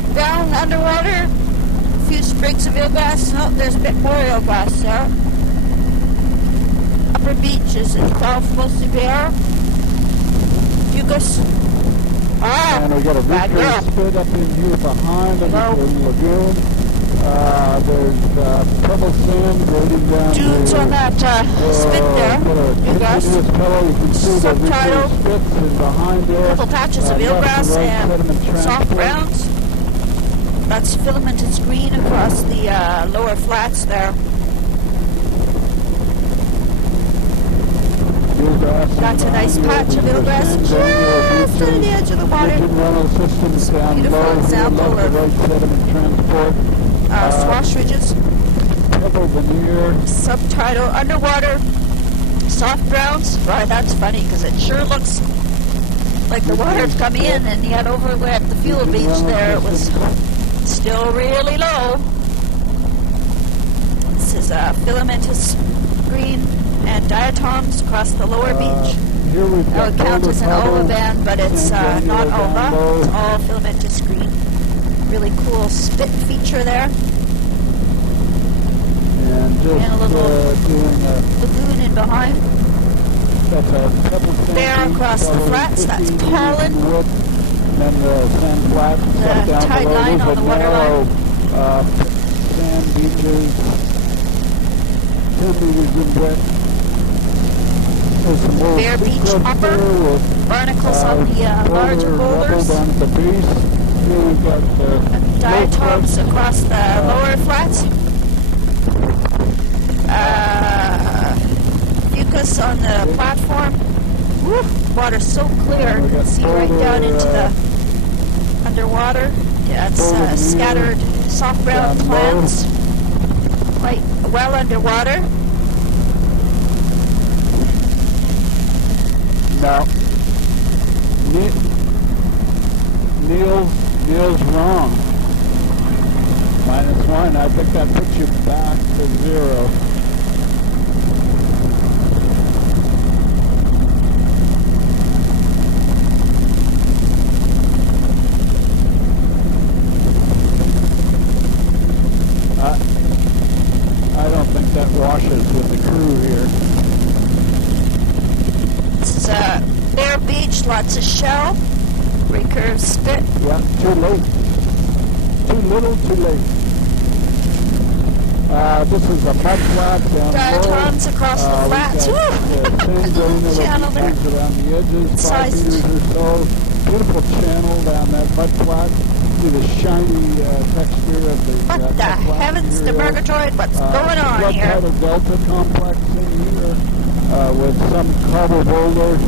back down underwater. A few sprigs of eelgrass. Oh, there's a bit more eelgrass there. Upper beach is itself mostly bare. Fucus. And we got a recurve spit up in here behind in the lagoon. There's pebble sand grading down dunes on that spit there. Eelgrass. Subtidal. Couple patches of eelgrass and soft browns. That's filamentous green across the lower flats there. That's a nice patch of eelgrass just to the edge of the water. Beautiful example of swash ridges. Subtidal underwater soft browns. Right, that's funny because it sure looks like the water's coming in, and yet over at the fuel beach there it was still really low. This is filamentous green and diatoms across the lower beach. That would count as an ulva band, but it's not ulva. It's all filamentous green. Really cool spit feature there. And a little lagoon in behind. There across the flats, that's pollen. The tide line on the water line. Sand beaches. 10 meters in depth. Bare beach upper. Barnacles on the larger boulders. Diatoms across the lower flats. Fucus on the platform. Woo, water's so clear, you can see right down into the underwater. Yeah, it's scattered soft brown plants, quite well underwater. Now, Neil's wrong. -1. I think that puts you back to 0. I don't think that washes with the crew here. This is a bare beach, lots of shell, recurve spit. Yeah, too late. Too little, too late. This is a mud flat down Diatoms across the flats. Woo! Channel there. Around the edges, 5 Sized. meters or so. Beautiful channel down that mud flat. See the shiny texture of the What the heavens to Murgatroyd? What's going on here? Subtidal delta complex in here with some cobble boulders.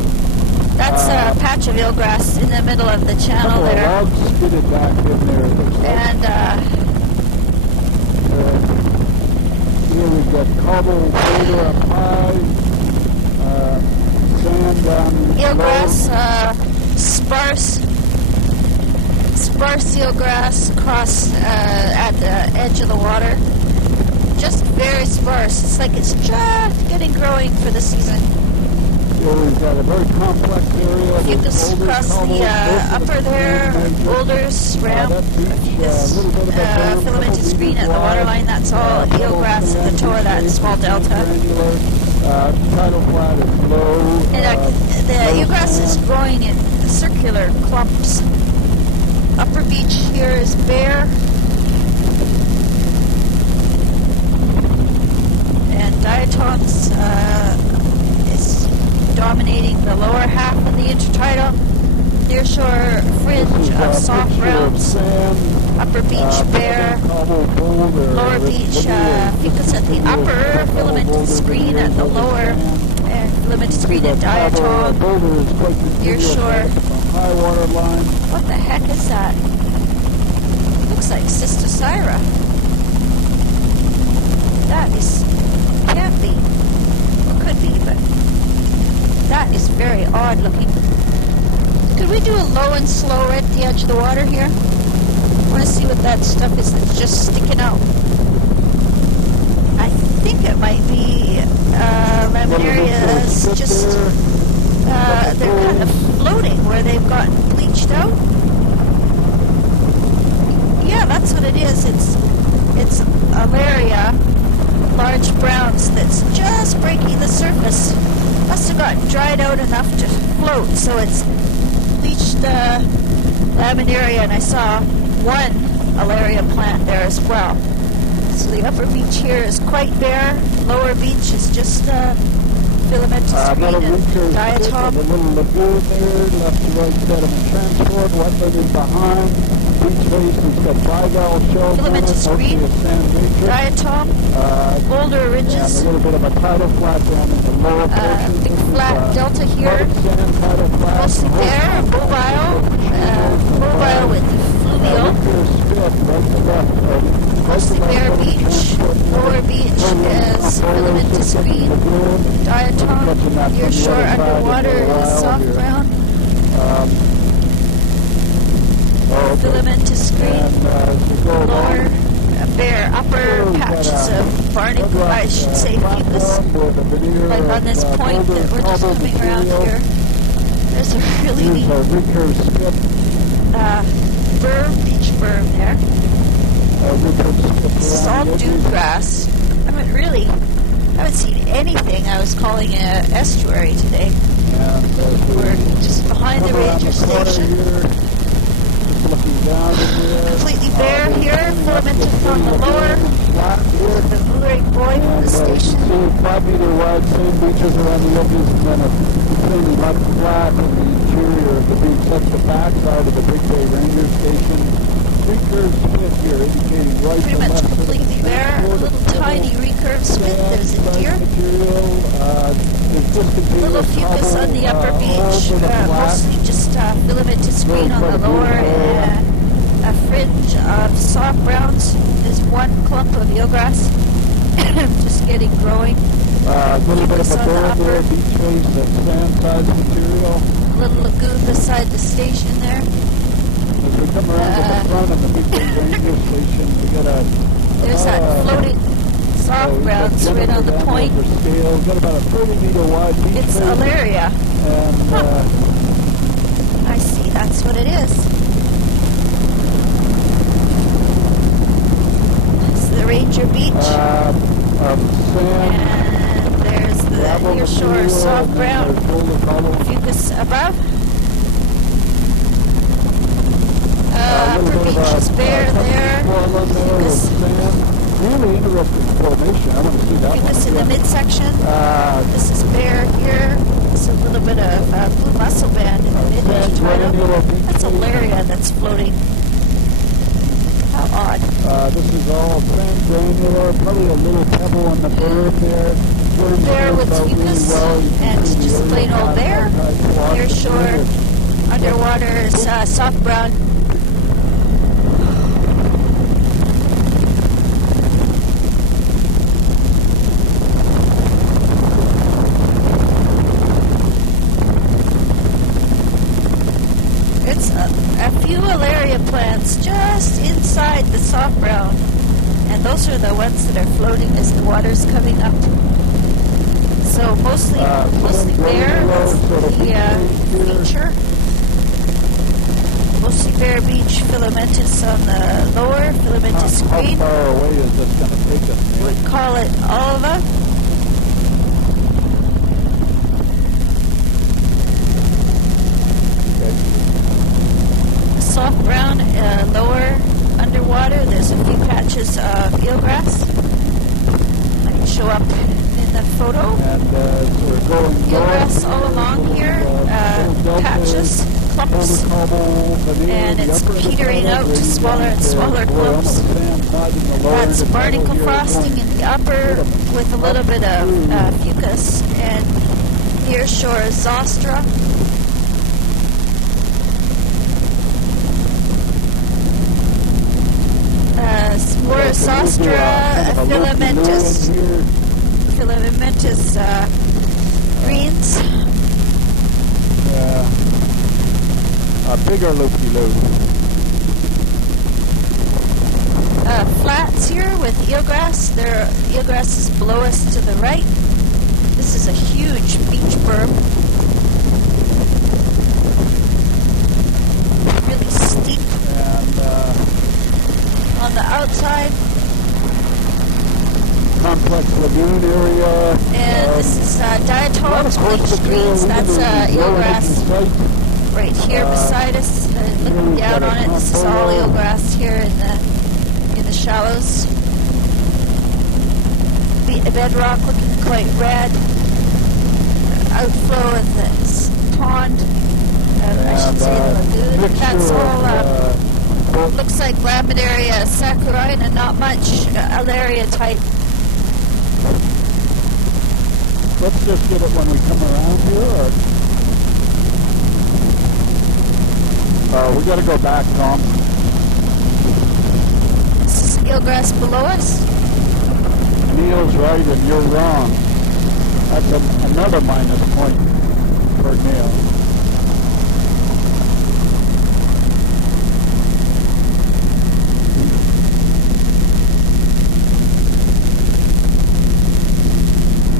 That's a patch of eelgrass in the middle of the channel there. Logs skidded back in there. And here we've got cobble boulder up high, sand down eelgrass, sparse eelgrass across at the edge of the water. Just very sparse. It's like it's just getting growing for the season. Here we've got a very complex area. Fucus across the upper there, boulders, ramp. Fucus filamentous green at the waterline. That's all eelgrass at the toe of that small delta. Tidal flat is low. And the eelgrass is growing in circular clumps. Upper beach here is bare. And diatoms is dominating the lower half of the intertidal. Nearshore fringe of soft browns. Upper beach bare. Lower beach fucus at the upper. Filamentous green at the lower. And filamentous green and diatom. Nearshore. High water line. What the heck is that? Looks like Cysticerra. That is, can't be, or could be, but that is very odd looking. Could we do a low and slow right at the edge of the water here? I want to see what that stuff is that's just sticking out. I think it might be laminarias, just, they're kind of floating where they've gotten bleached out. that's what it is. It's Alaria, large browns, that's just breaking the surface. Must have gotten dried out enough to float, so it's bleached laminaria, and I saw one Alaria plant there as well. So the upper beach here is quite bare. Lower beach is just filamentous green and diatom. A little lagoon there, left to right sediment transport, wetland is behind. Beach face has got bivalve shells Filamentous on it, green, mostly a sand matrix. diatom, boulder ridges, And a little bit of a tidal flat down in the lower portion. big flat delta here, Sand, tidal flat, mostly bare, mobile with fluvial. Mostly bare beach. Lower beach is filamentous green. Diatom. Near shore underwater is soft brown. Filamentous green. Lower bare upper patches of barnacle, I should say fucus. Like on this point that we're just coming around here. There's a really neat berm, beach berm there. This is all dune grass. I haven't seen anything. I was calling an estuary today. We're just behind the ranger station. Completely bare here. Filamentous on the lower. The luring buoy from the station. 5 meter wide sand beaches around the edges, and then a completely flat in the interior of the beach. That's the backside of the Big Bay Ranger Station. Recurve split here, indicating right pretty much completely bare. A little tiny recurve split. There's a deer. Little fucus on the upper beach. Mostly just filamentous green on the lower, and a fringe of soft browns. There's one clump of eelgrass just getting growing. Fucus on the upper. Beach face, that sand-sized material. Little lagoon beside the station there. As we come around to the front of the Big Bay Ranger Station, we got there's that floating soft browns right on the point. We've got about a 30-meter wide beach. It's Alaria. And I see, that's what it is. It's the Ranger Beach. And there's the near shore soft brown fucus above. Upper beach is bare there. Fucus. Really interesting formation. I want to see that Fucus one. in the midsection. This is bare here. It's a little bit of blue mussel band in the mid-intertidal. That's Alaria that's floating. How odd. This is all sand granular, probably a little pebble on the berm there. There with fucus and just plain old bare. Near shore, underwater is soft brown. It's a few Alaria plants just inside the soft brown, and those are the ones that are floating as the water's coming up. So mostly bare. That's the feature. Mostly bare beach. Filamentous on the lower. Filamentous green. How far away is this going to take us? Would call it Alva. Soft brown, lower underwater. There's a few patches of eelgrass. I can show up in the photo. And so we're going Eelgrass all along here, patches, clumps, and it's petering out to smaller and smaller clumps. That's barnacle frosting in the upper with a little bit of fucus, and near shore is Zostra. Sporosostra filamentous greens. A bigger loop-de-loop. Flats here with eelgrass. Eelgrass is below us to the right. This is a huge beach berm. Really steep. And lagoon area. And this is diatoms, bleached greens. That's eelgrass right here beside us. Looking down on it, this is all eelgrass here in the shallows. The bedrock looking quite red. Outflow of this pond. I should say the lagoon. That's all. Looks like Laminaria saccharina, not much Alaria type. Let's just get it when we come around here. Or we got to go back, Tom. This is eelgrass below us. Neil's right and you're wrong. That's another minus point for Neil.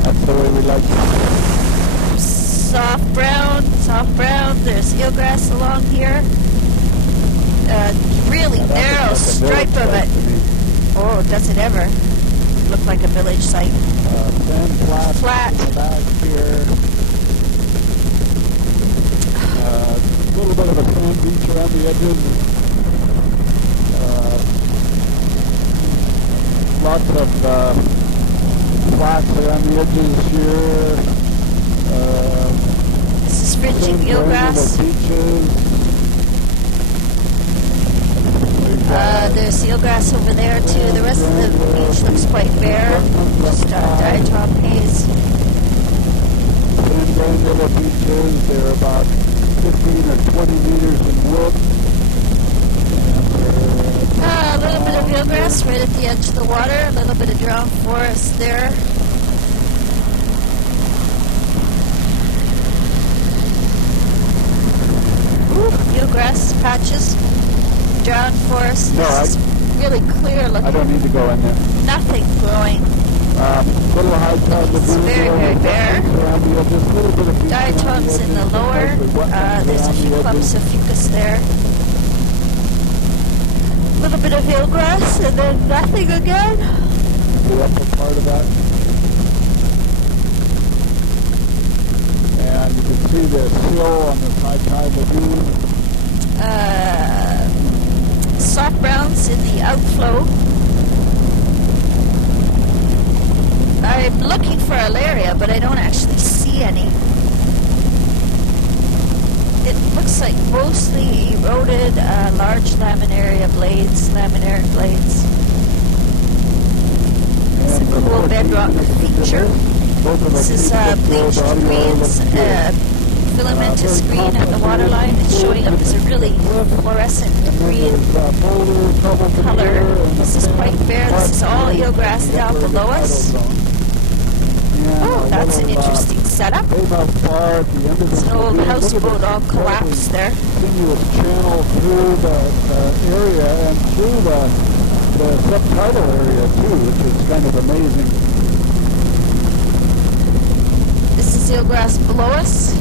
That's the way we like it. Soft brown. There's eelgrass along here. Really narrow stripe of it. Oh, does it ever look like a village site? Sand Flat. Back here. A little bit of a sand beach around the edges. Lots of flats around the edges here. This is fringing eelgrass. There's eelgrass over there too. The rest of the beach looks quite bare. Just diatom haze. And granular beaches, they're about 15 or 20 meters in width. A little bit of eelgrass right at the edge of the water. A little bit of drowned forest there. Eelgrass patches. Drowned forest. This is really clear looking. I don't need to go in there. Nothing growing. Little high tide It's very bare. Diatoms Diatoms in the lower. There's a few clumps of fucus there. A little bit of eelgrass and then nothing again. The upper part of that. And you can see the sill on the high tide lagoon. Soft browns in the outflow. I'm looking for Alaria, but I don't actually see any. It looks like mostly eroded large laminaria blades, laminary blades. It's a cool bedrock feature. This is bleached greens, filamentous green at the waterline. It's showing up as a really fluorescent green color. This is quite bare. This is all eelgrass down below us. Oh, that's an interesting setup. It's an old houseboat all collapsed there. Continuous channel through the area and through the subtidal area too, which is kind of amazing. This is eelgrass below us.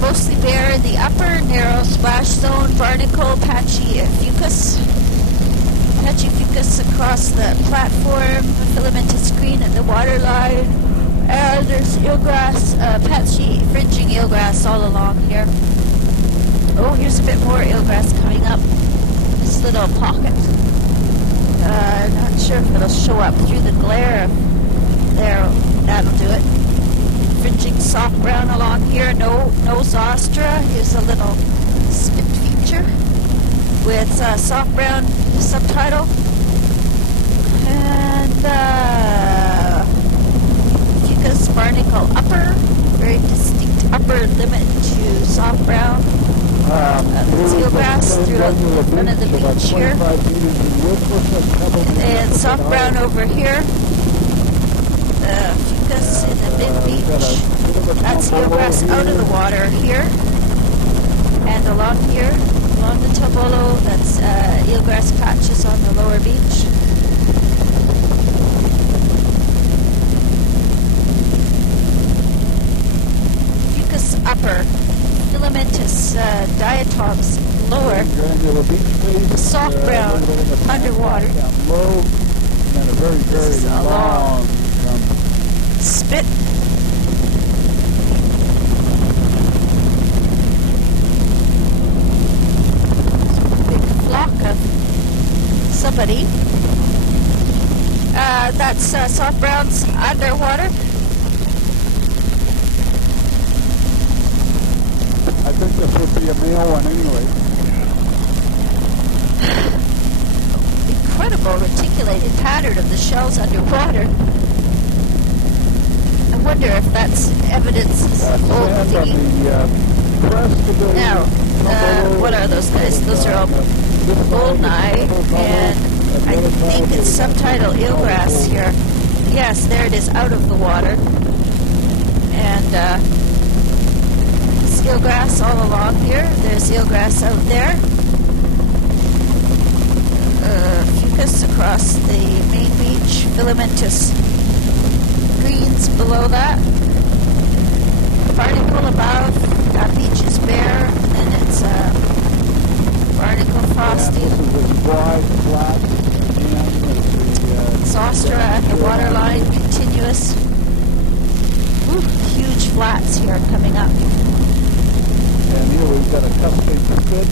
Mostly bare in the upper narrow splash zone, barnacle, patchy fucus. Patchy fucus across the platform, filamentous green at the waterline, and there's eelgrass, patchy fringing eelgrass all along here. Oh, here's a bit more eelgrass coming up. This little pocket. Not sure if it'll show up through the glare. There, that'll do it. Fringing soft brown along here, no zostra. Here's a little spit feature with soft brown subtitle. And fucus barnacle upper, very distinct upper limit to soft brown. Eelgrass throughout the front of the beach here. And soft brown over here. Fucus in the mid-beach. That's eelgrass out of the water here. And along here, along the Tobolo, that's eelgrass patches on the lower beach. Fucus upper, filamentous diatoms lower, soft brown underwater. and then a very, This is very a long long spit. Big flock of somebody. That's soft browns underwater. I think this would be a male one anyway. Incredible reticulated pattern of the shells underwater. I wonder if that's evidence of old digging. Now, what are those guys? Those are all goldeneye, and I think it's subtidal eelgrass here. Yes, there it is, out of the water. And eelgrass all along here. There's eelgrass out there. Fucus across the main beach. Filamentous greens below that. Barnacle above. That beach is bare. And then it's barnacle frosty. Zostra at the waterline. Continuous. Ooh, huge flats here coming up. And here we've got a cuspate spit.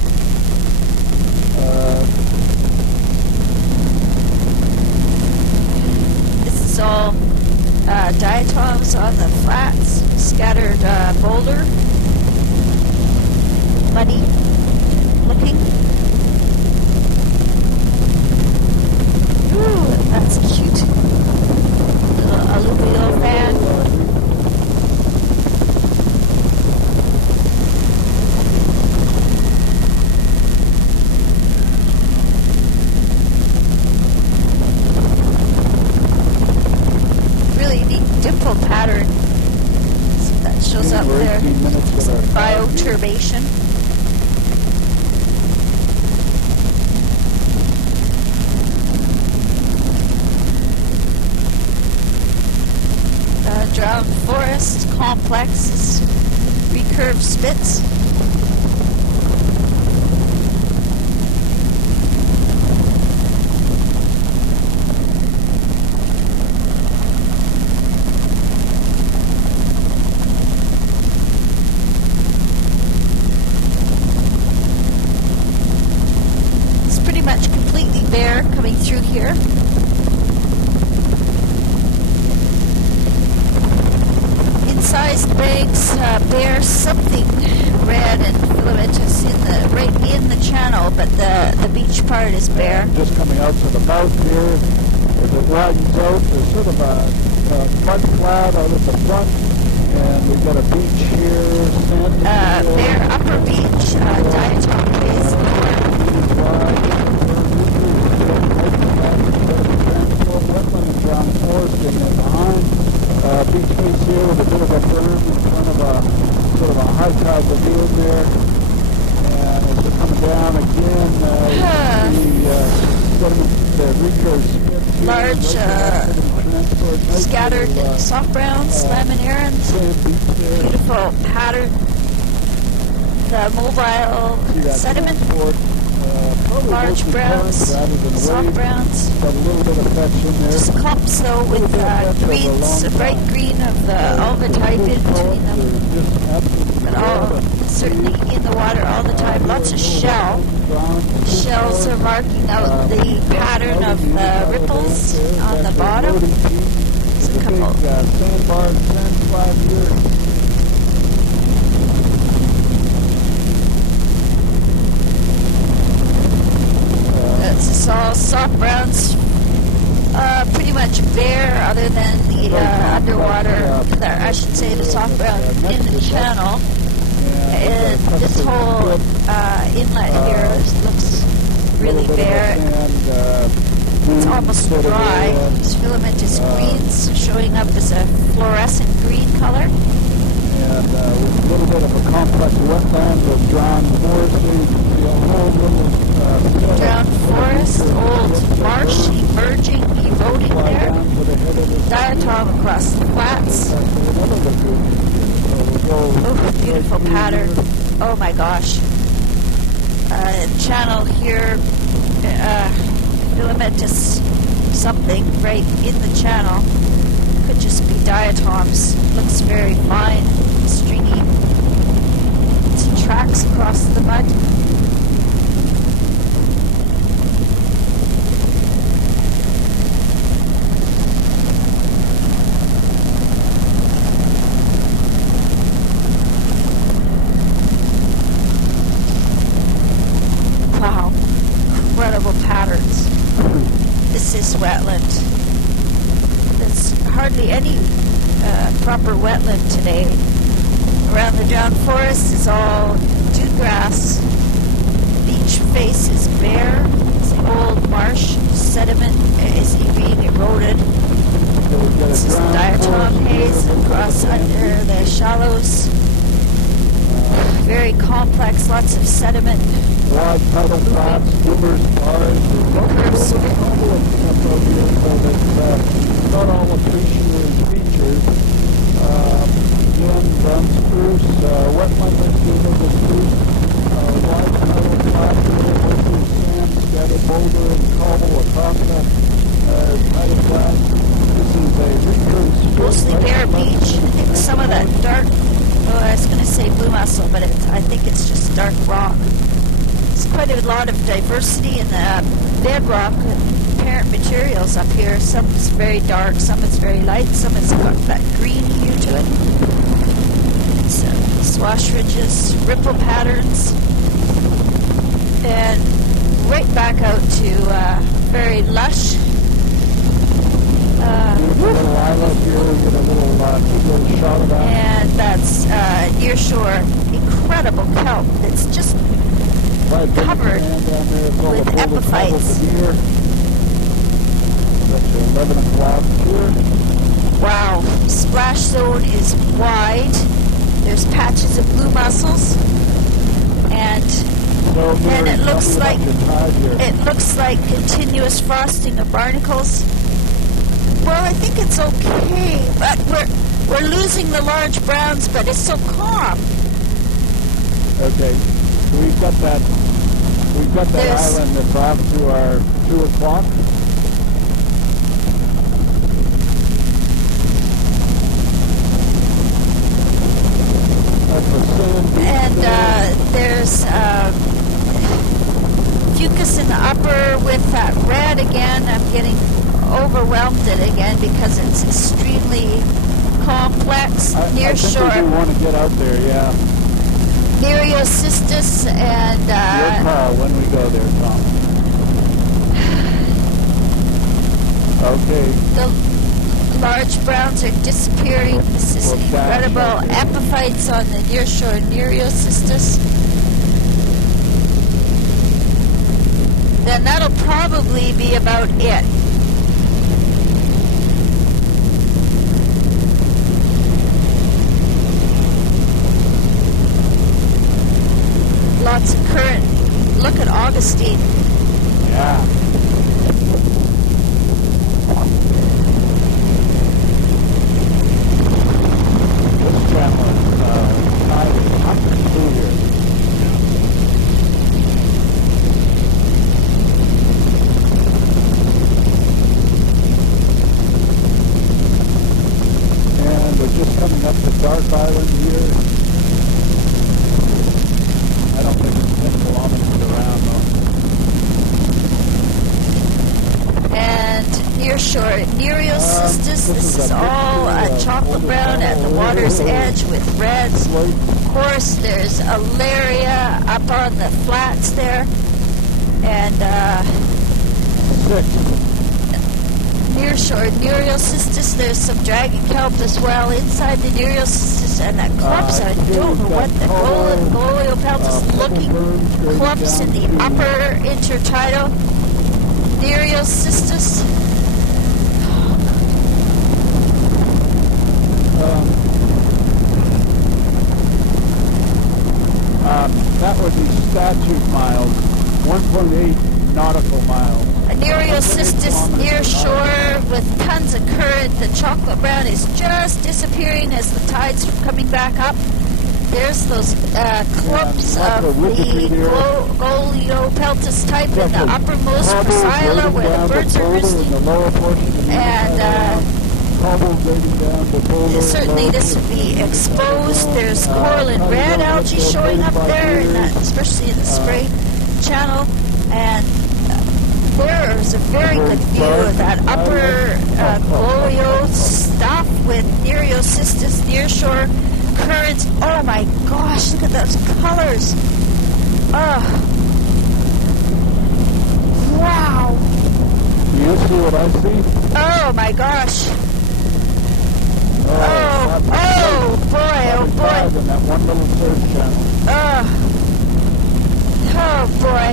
This is all diatoms on the flats, scattered boulder, muddy looking. Ooh, that's cute. Little alluvial fan. Dimple pattern that shows up there. Bioturbation. Drowned forest complexes, recurved spits. Bear coming through here. Incised banks bear something red and filamentous right in the channel, but the beach part is bare. And just coming out to the mouth here, as it widens out, there's sort of a mud cloud out at the front, and we've got a beach here. Bare upper beach, diatom base lower. Wetland and drowned forest in there behind. Beach face here with a bit of a berm in front of a sort of a high tide lagoon there. And as we're coming down again, the recurve spits. Large scattered soft browns, laminarans, beautiful pattern. The mobile sediment. Large browns, soft browns, just clumps though with greens, a bright green of the alga-type in between them, but all certainly in the water all the time. Lots of shells are marking out the pattern of the ripples on the bottom. There's a couple. It's all soft browns, pretty much bare other than the underwater, I should say the soft brown in the channel. And this whole inlet here looks really bare. It's almost dry. These filamentous greens showing up as a fluorescent green color. And with a little bit of a complex wetland of drowned forest, so you can see a whole little drowned forest, old marsh emerging, eroding there. Diatom across the flats. Oh, beautiful pattern. Oh my gosh. Channel here, filamentous something right in the channel. Could just be diatoms. Looks very fine, stringy. Some tracks across the mud. Wow, incredible patterns. This is wetland. There's hardly any proper wetland today. Around the down forest is all dune grass. Beach face is bare. It's old marsh. Sediment is being eroded. This is diatom haze across under the shallows. Very complex, lots of sediment. Wide tidal flats, numerous bars. There's a couple of stuff out here, so that's not all appreciated features. Again, brown spruce, wetland little spruce, wide tidal flats, mostly sand, scattered boulder and cobble across the tidal flats. This is a recurrent Mostly bare beach. I think some of that dark, I was going to say blue mussel, but I think it's just dark rock. There's quite a lot of diversity in the bedrock and parent materials up here. Some is very dark, some is very light, some has got that green hue to it. Swash ridges, ripple patterns, and right back out to very lush. And that's near shore, incredible kelp. It's just covered with epiphytes. Wow, splash zone is wide. There's patches of blue mussels, and it looks like continuous frosting of barnacles. Well, I think it's okay, but we're losing the large browns, but it's so calm. Okay, we've got that island that's off to our 2 o'clock. And there's fucus in the upper with that red again. I'm getting overwhelmed it again because it's extremely complex. Near shore. I think we want to get out there, yeah. Nereocystis and your call when we go there, Tom. Okay. The large browns are disappearing. This is incredible. Epiphytes on the nearshore Nereocystis. Then that'll probably be about it. Lots of current. Look at Augustine. Yeah. This channel tide is pumping through here. And we're just coming up to Dark Island here. I don't think it's 10 kilometers around though. And near shore Nereocystis. This is all chocolate brown at the water's edge with reds. Of course, there's Alaria up on the flats there. And near shore Nereocystis, there's some dragon kelp as well inside the Nereocystis, and that clumps, I don't know what the Goliopeltis looking clumps in the upper intertidal Nereocystis. That would be statute miles, 1.8 nautical miles. A Nereocystis near shore with tons of current. The chocolate brown is just disappearing as the tide's coming back up. There's those clumps of the Goliopeltis type in the uppermost Priscilla where the birds are roosting. And certainly this would be exposed. There's coral and red algae showing up there, especially in the spray channel. And there's a very good view of that upper Golio stuff with Nereocystis nearshore currents. Oh my gosh, look at those colors. Oh. Wow. You see what I see? Oh my gosh. Oh boy, oh boy. In that one little surf channel. Oh boy.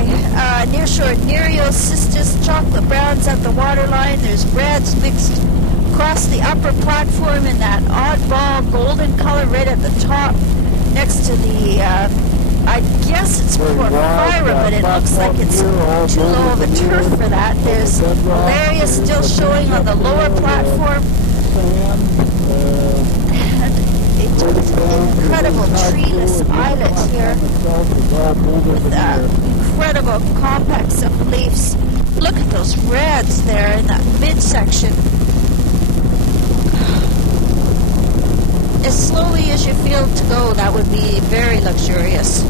Nearshore Nereocystis, chocolate browns at the waterline. There's reds mixed across the upper platform in that oddball golden color right at the top next to the, I guess it's Porphyra, but it looks like it's too low of a turf for that. There's Malaria still showing on the lower platform. And it's an incredible treeless islet here with incredible complex of leaves. Look at those reds there in that midsection. As slowly as you feel to go, that would be very luxurious.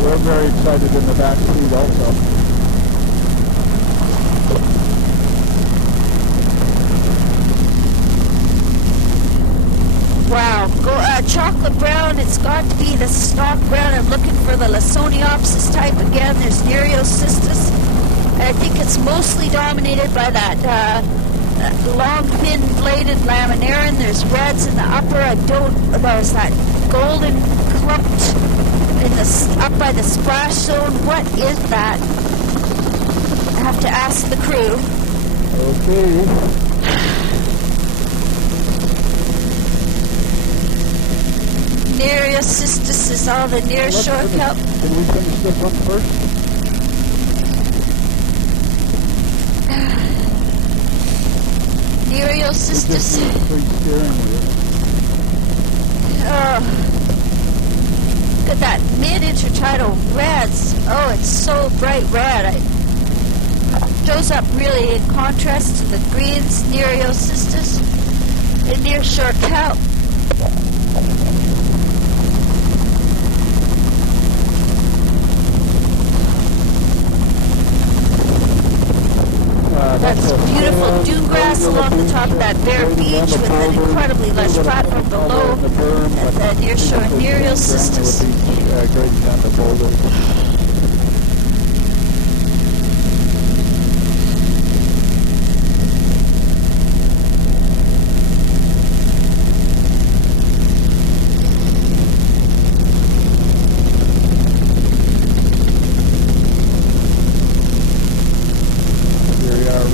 We're very excited in the back seat also. Wow, chocolate brown, it's got to be the stalk brown. I'm looking for the Lysoniopsis type again. There's Nereocystis. I think it's mostly dominated by that long, thin bladed laminarin. There's reds in the upper. There's that golden clumped up by the splash zone. What is that? I have to ask the crew. Okay. Nereocystis is all the nearshore kelp. Can we finish this one first? Nereocystis. Oh, look at that mid-intertidal reds. Oh, it's so bright red. It shows up really in contrast to the greens, Nereocystis, and nearshore kelp. That's beautiful dune grass along the top of that bare beach with an incredibly lush platform below and the nearshore Nereocystis.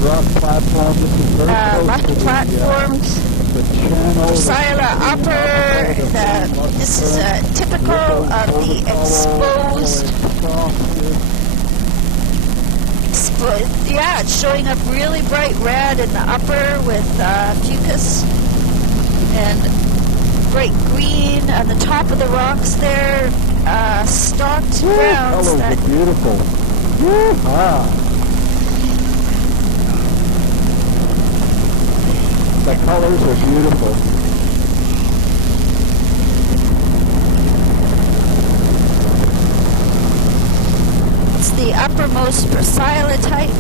Rough platform. This is very rough platforms. Priscilla upper. This is typical of the exposed. Yeah, it's showing up really bright red in the upper with fucus and bright green on the top of the rocks there. Stalked browns. Oh, that beautiful. Ah. The colors are beautiful. It's the uppermost Priscilla type.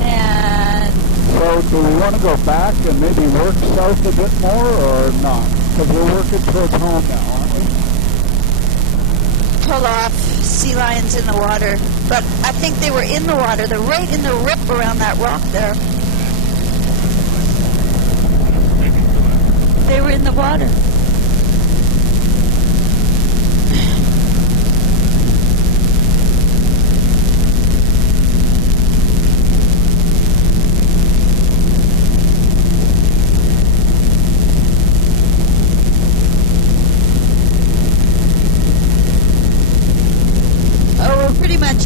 And so do we want to go back and maybe work south a bit more or not? Because we're working towards home now, aren't we? Pull off. Sea lions in the water, but I think they were in the water. They're right in the rip around that rock there. They were in the water.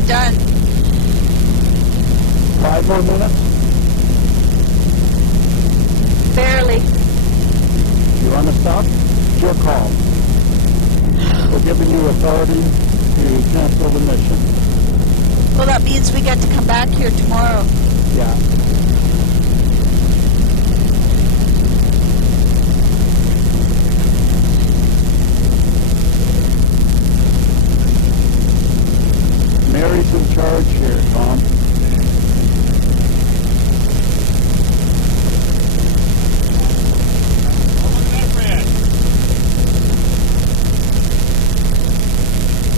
Done. given you authority to cancel the mission. Well, that means we get to come back here tomorrow. Yeah. Mary's in charge here, Tom.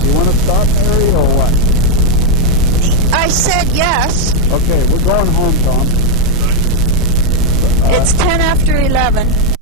You want to stop, Mary, or what? I said yes. Okay, we're going home, Tom. It's 10 after 11.